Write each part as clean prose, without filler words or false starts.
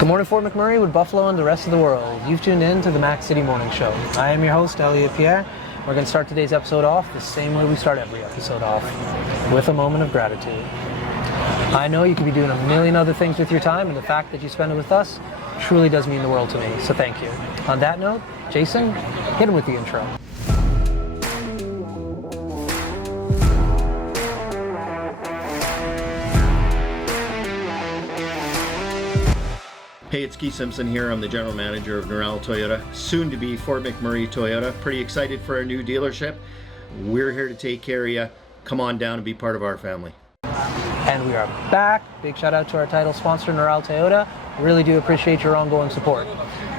Good morning, Fort McMurray with Buffalo and the rest of the world. You've tuned in to the Mac City Morning Show. I am your host, Elliot Pierre. We're going to start today's episode off the same way we start every episode off, with a moment of gratitude. I know you could be doing a million other things with your time, and the fact that you spend it with us truly does mean the world to me, so thank you. On that note, Jason, hit him with the intro. Hey, it's Keith Simpson here. I'm the general manager of Norel Toyota, soon to be Fort McMurray Toyota. Pretty excited for our new dealership. We're here to take care of you. Come on down and be part of our family. And we are back. Big shout out to our title sponsor, Norel Toyota. Really do appreciate your ongoing support.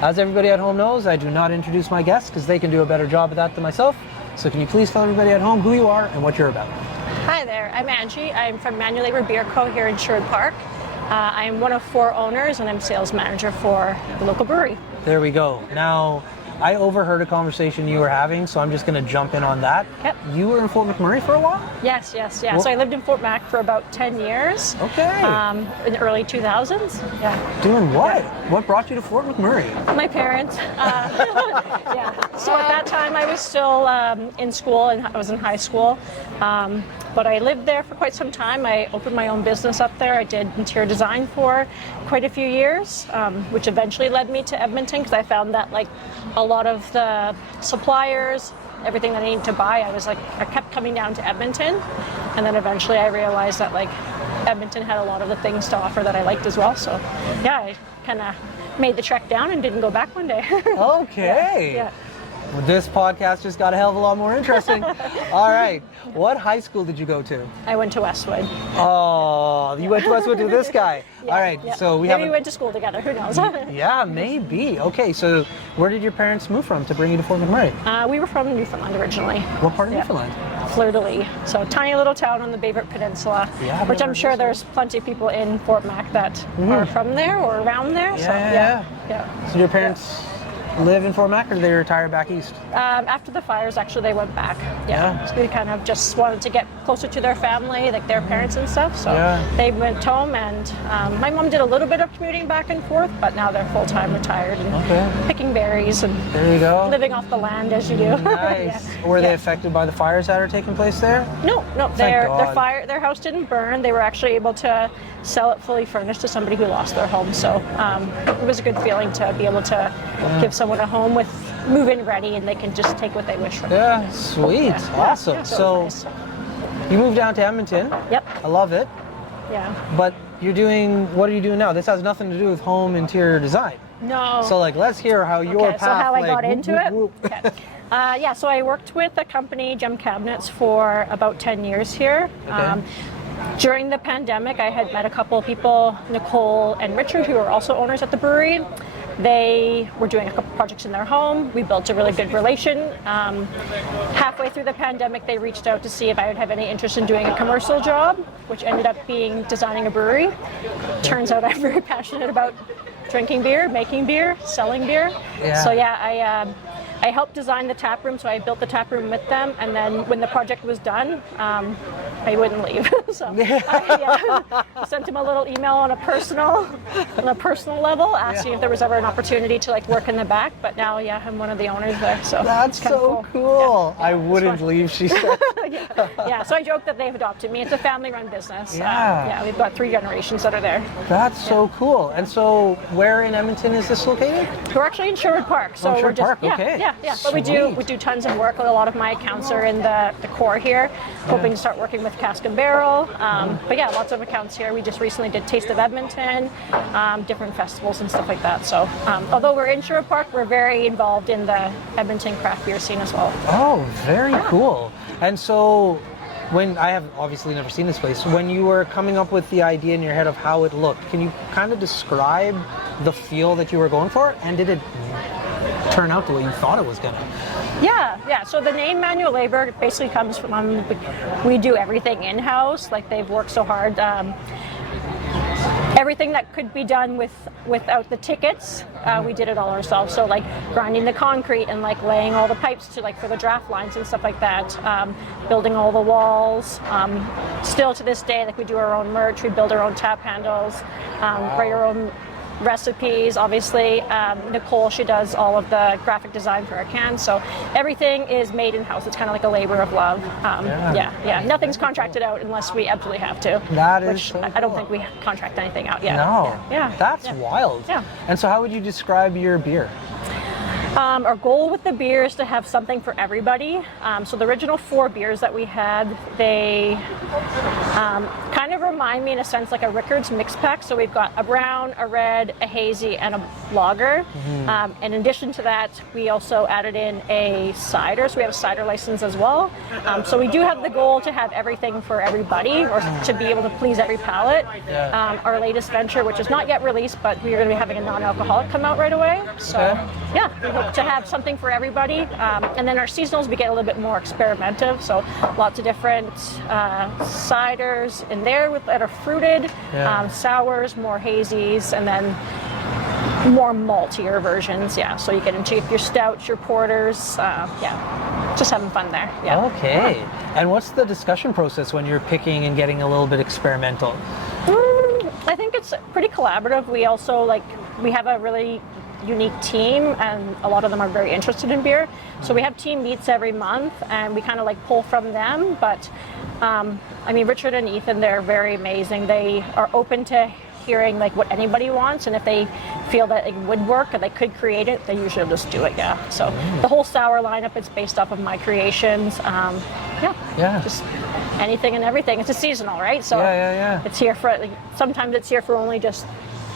As everybody at home knows, I do not introduce my guests because they can do a better job of that than myself. So can you please tell everybody at home who you are and what you're about? Hi there, I'm Angie. I'm from Manual Labor Beer Co. here in Sherwood Park. I am one of 4 owners and I'm sales manager for the local brewery. There we go. Now, I overheard a conversation you were having, so I'm just going to jump in on that. Yep. You were in Fort McMurray for a while? Yes. So I lived in Fort Mac for about 10 years. Okay. In the early 2000s. Yeah. Doing what? Yeah. What brought you to Fort McMurray? My parents. Yeah. So at that time I was still in school and I was in high school. But I lived there for quite some time. I opened my own business up there. I did interior design for quite a few years, which eventually led me to Edmonton because I found that like a lot of the suppliers, everything that I needed to buy, I kept coming down to Edmonton. And then eventually I realized that like Edmonton had a lot of the things to offer that I liked as well. So yeah, I kind of made the trek down and didn't go back one day. Okay. Yeah. Well, this podcast just got a hell of a lot more interesting. All right. What high school did you go to? I went to Westwood. Oh, you went to Westwood to this guy. Yeah, All right. yeah. So maybe we went to school together. Who knows? Yeah, maybe. Okay. So where did your parents move from to bring you to Fort McMurray? We were from Newfoundland originally. What part of Newfoundland? Fleur-de-Lis. So tiny little town on the Bayport Peninsula, Yeah, which I'm sure there's plenty of people in Fort Mac that are from there or around there. Yeah. So your parents live in Fort Mac, or did they retire back east? After the fires, actually, they went back. Yeah. So they kind of just wanted to get closer to their family, like their parents and stuff. So they went home, and my mom did a little bit of commuting back and forth, but now they're full-time retired and picking berries and there you go. Living off the land as you do. Nice. Were they affected by the fires that are taking place there? No. Their house didn't burn. They were actually able to sell it fully furnished to somebody who lost their home. So it was a good feeling to be able to give someone a home with move-in ready, and they can just take what they wish from it. Yeah, sweet. Awesome. Yeah, so nice. You moved down to Edmonton. Yep. I love it. Yeah. But what are you doing now? This has nothing to do with home interior design. No. So let's hear how your path. So how I got into it. Whoop. Okay. So I worked with a company, Gem Cabinets, for about 10 years here. Okay. During the pandemic, I had met a couple of people, Nicole and Richard, who are also owners at the brewery. They were doing a couple projects in their home. We built a really good relation. Halfway through the pandemic, they reached out to see if I would have any interest in doing a commercial job, which ended up being designing a brewery. Turns out I'm very passionate about drinking beer, making beer, selling beer. Yeah. So I helped design the tap room, so I built the tap room with them, and then when the project was done, I wouldn't leave. So I sent him a little email on a personal level, asking if there was ever an opportunity to work in the back. But now, I'm one of the owners there. So that's so cool. Yeah, I wouldn't leave, she said. So I joke that they've adopted me. It's a family-run business. Yeah. We've got 3 generations that are there. That's so cool. And so, where in Edmonton is this located? We're actually in Sherwood Park. So Sherwood Park. Okay. Yeah. But we do tons of work. A lot of my accounts are in the core here. Hoping to start working with Cask and Barrel. But lots of accounts here. We just recently did Taste of Edmonton, different festivals and stuff like that. So although we're in Sherwood Park, we're very involved in the Edmonton craft beer scene as well. Oh, very cool. And so, when I have obviously never seen this place, when you were coming up with the idea in your head of how it looked, can you kind of describe the feel that you were going for? And did it turn out the way you thought it was gonna? Yeah. So the name Manual Labor basically comes from we do everything in-house. They've worked so hard. Everything that could be done without the tickets, we did it all ourselves. So grinding the concrete and laying all the pipes for the draft lines and stuff like that. Building all the walls. Still to this day, we do our own merch. We build our own tap handles. Write our own recipes, obviously. Nicole, she does all of the graphic design for our cans, so everything is made in-house. It's kind of like a labor of love. Nothing's contracted out unless we absolutely have to. That is which so I don't cool. think we contract anything out yet. No. Yeah. That's wild. Yeah. And so how would you describe your beer? Our goal with the beer is to have something for everybody. So the original 4 beers that we had, they kind of remind me in a sense like a Rickard's mix pack. So we've got a brown, a red, a hazy, and a lager. In addition to that, we also added in a cider. So we have a cider license as well. So we do have the goal to have everything for everybody, or to be able to please every palate. Our latest venture, which is not yet released, but we are going to be having a non-alcoholic come out right away. So yeah, we hope to have something for everybody. And then our seasonals, we get a little bit more experimental. So lots of different ciders in there that are fruited, sours, more hazies, and then more maltier versions. Yeah, so you get into your stouts, your porters. Just having fun there. Yeah. Okay. And what's the discussion process when you're picking and getting a little bit experimental? I think it's pretty collaborative. We also we have a really unique team, and a lot of them are very interested in beer. So we have team meets every month, and we kind of pull from them. But I mean, Richard and Ethan, they're very amazing. They are open to hearing what anybody wants, and if they feel that it would work or they could create it, they usually just do it. Yeah. So the whole sour lineup is based off of my creations. Just anything and everything. It's a seasonal, right? So it's here for sometimes it's here for only just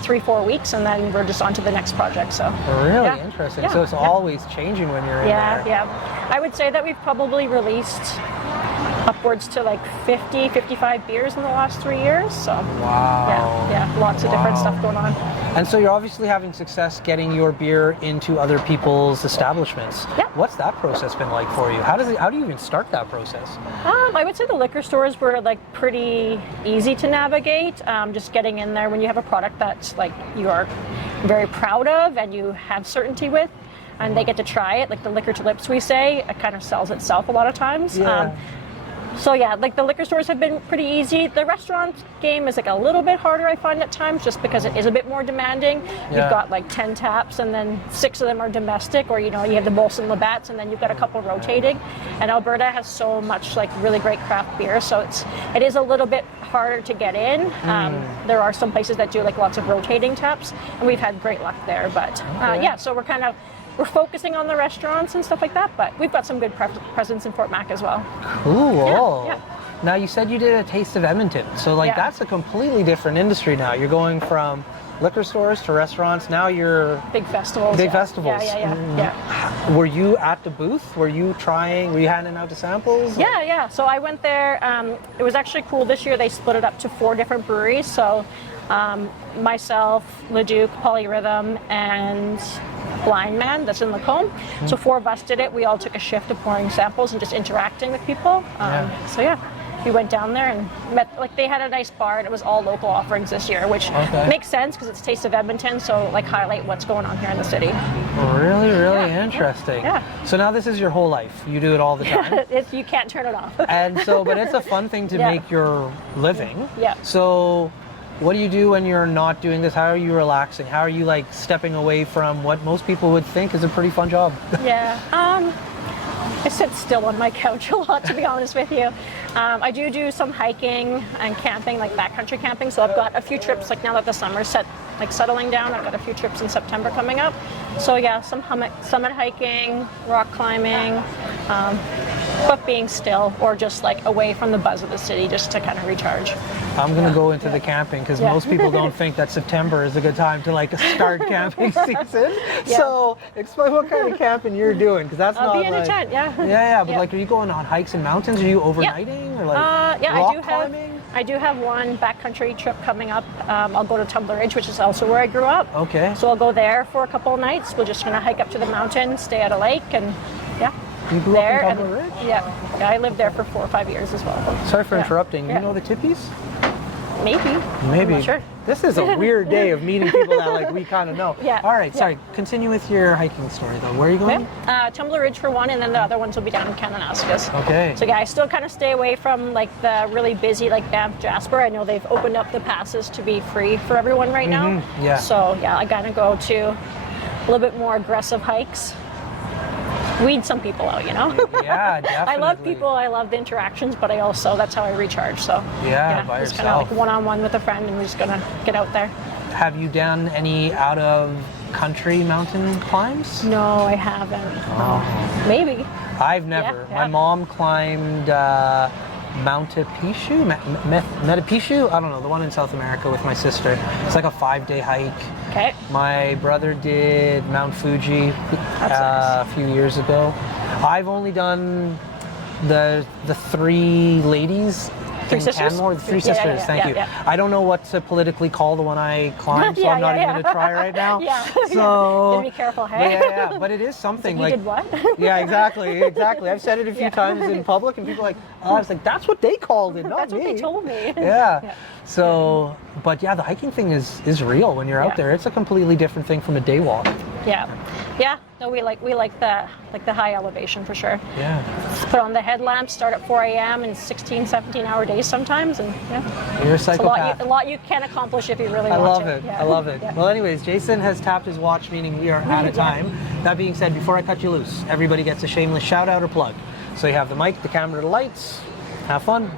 3-4 weeks, and then we're just on to the next project. So really interesting. So it's always changing when you're in there. Yeah. I would say that we've probably released upwards to 50, 55 beers in the last 3 years. So wow. Lots of different stuff going on. And so you're obviously having success getting your beer into other people's establishments. Yeah. What's that process been like for you? How do you even start that process? I would say the liquor stores were pretty easy to navigate. Just getting in there when you have a product that's you are very proud of and you have certainty with, and they get to try it. The liquor to lips, we say, it kind of sells itself a lot of times. So the liquor stores have been pretty easy. The restaurant game is a little bit harder, I find, at times, just because it is a bit more demanding. You've got 10 taps, and then 6 of them are domestic, or you have the Molson Labatt's, and then you've got a couple rotating. And Alberta has so much really great craft beer, so it is a little bit harder to get in. There are some places that do lots of rotating taps, and we've had great luck there. But so we're focusing on the restaurants and stuff like that, but we've got some good presence in Fort Mac as well. Cool. Yeah. Now you said you did a Taste of Edmonton, so that's a completely different industry now. You're going from liquor stores to restaurants. Now you're big festivals. Yeah. Were you at the booth? Were you handing out the samples? Yeah. So I went there. It was actually cool this year. They split it up to 4 different breweries. So myself, Leduc, Polyrhythm, and Blind Man, that's in Lacombe. So 4 of us did it. We all took a shift of pouring samples and just interacting with people. We went down there and met, they had a nice bar, and it was all local offerings this year, which makes sense because it's Taste of Edmonton, so highlight what's going on here in the city. Really interesting. Yeah. So now this is your whole life. You do it all the time. You can't turn it off. And so, but it's a fun thing to make your living. Yeah. So what do you do when you're not doing this? How are you relaxing? How are you stepping away from what most people would think is a pretty fun job? I sit still on my couch a lot, to be honest with you. I do some hiking and camping, backcountry camping. So I've got a few trips, now that the summer's settling down, I've got a few trips in September coming up. So some summit hiking, rock climbing, but being still, or just away from the buzz of the city, just to kind of recharge. I'm going to go into the camping because most people don't think that September is a good time to start camping season. So explain what kind of camping you're doing, because that's I'll be in a tent, but are you going on hikes and mountains? Are you overnighting or rock climbing? I do have one backcountry trip coming up. I'll go to Tumbler Ridge, which is also where I grew up. Okay. So I'll go there for a couple of nights. We're just going to hike up to the mountain, stay at a lake, and You grew up in Tumbler Ridge? Yeah, I lived there for 4 or 5 years as well. Sorry for interrupting. You know the Tippies? Maybe. Maybe. I'm not sure. This is a weird day of meeting people that like we kind of know. Yeah. All right. Yeah. Sorry. Continue with your hiking story though. Where are you going? Okay. Tumbler Ridge for one, and then the other ones will be down in Kananaskis. Okay. So yeah, I still kind of stay away from like the really busy like Banff Jasper. I know they've opened up the passes to be free for everyone right now. Yeah. So yeah, I gotta go to a little bit more aggressive hikes. Weed some people out, you know? Yeah, definitely. I love people, I love the interactions, but that's how I recharge. So yeah, by it's kind yourself. of like one-on-one with a friend, and we're just gonna get out there. Have you done any out of country mountain climbs? No, I haven't. Maybe. I've never. Yeah. My mom climbed Metapishu? Metapishu? I don't know, the one in South America with my sister. It's like a 5-day hike. Okay. My brother did Mount Fuji That's a few years ago. I've only done the three ladies. Three in sisters? Canmore, the three Yeah, sisters, yeah, thank yeah, you. yeah. I don't know what to politically call the one I climbed, so I'm not even going to try right now. Yeah. So, Gotta be careful, hey? yeah, but it is something. You Like, did what? yeah, exactly. I've said it a few times in public, and people are like, oh, I was like, that's what they called it, not That's me. what they told me. Yeah. So, but yeah, the hiking thing is real when you're out Yeah. there. It's a completely different thing from a day walk. Yeah. No, we like the high elevation for sure. Yeah. Put on the headlamps, start at 4 a.m. and 16, 17-hour days sometimes, and You're a it's psychopath. a lot you can accomplish if you really I want love to. it. Yeah. I love it. Yeah. Well, anyways, Jason has tapped his watch, meaning we are out of time. That being said, before I cut you loose, everybody gets a shameless shout out or plug. So you have the mic, the camera, the lights. Have fun.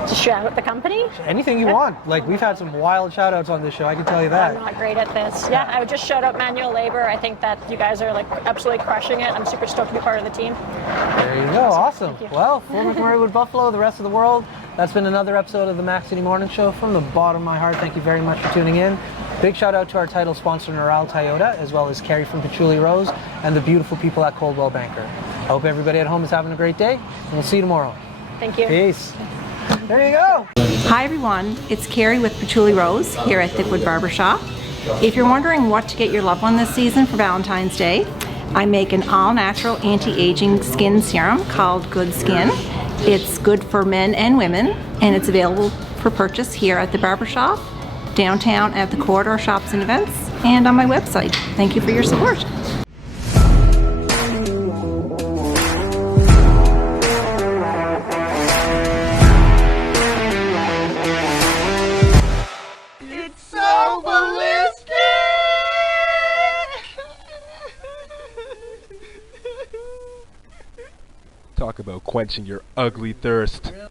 Just shout out the company. Anything you want. Like, we've had some wild shout outs on this show, I can tell you that. I'm not great at this. Yeah, I would just shout out manual labor. I think that you guys are like absolutely crushing it. I'm super stoked to be part of the team. There you go. Awesome. Thank you. Well, Fort McMurray with Buffalo, the rest of the world. That's been another episode of the Mac City Morning Show. From the bottom of my heart, thank you very much for tuning in. Big shout out to our title sponsor, Neural Toyota, as well as Carrie from Patchouli Rose and the beautiful people at Coldwell Banker. I hope everybody at home is having a great day, and we'll see you tomorrow. Thank you. Peace. There you go. Hi everyone, it's Carrie with Patchouli Rose here at Thickwood Barbershop. If you're wondering what to get your loved one this season for Valentine's Day, I make an all-natural anti-aging skin serum called Good Skin. It's good for men and women, and it's available for purchase here at the barbershop, downtown at the Corridor Shops and Events, and on my website. Thank you for your support. Talk about quenching your ugly thirst.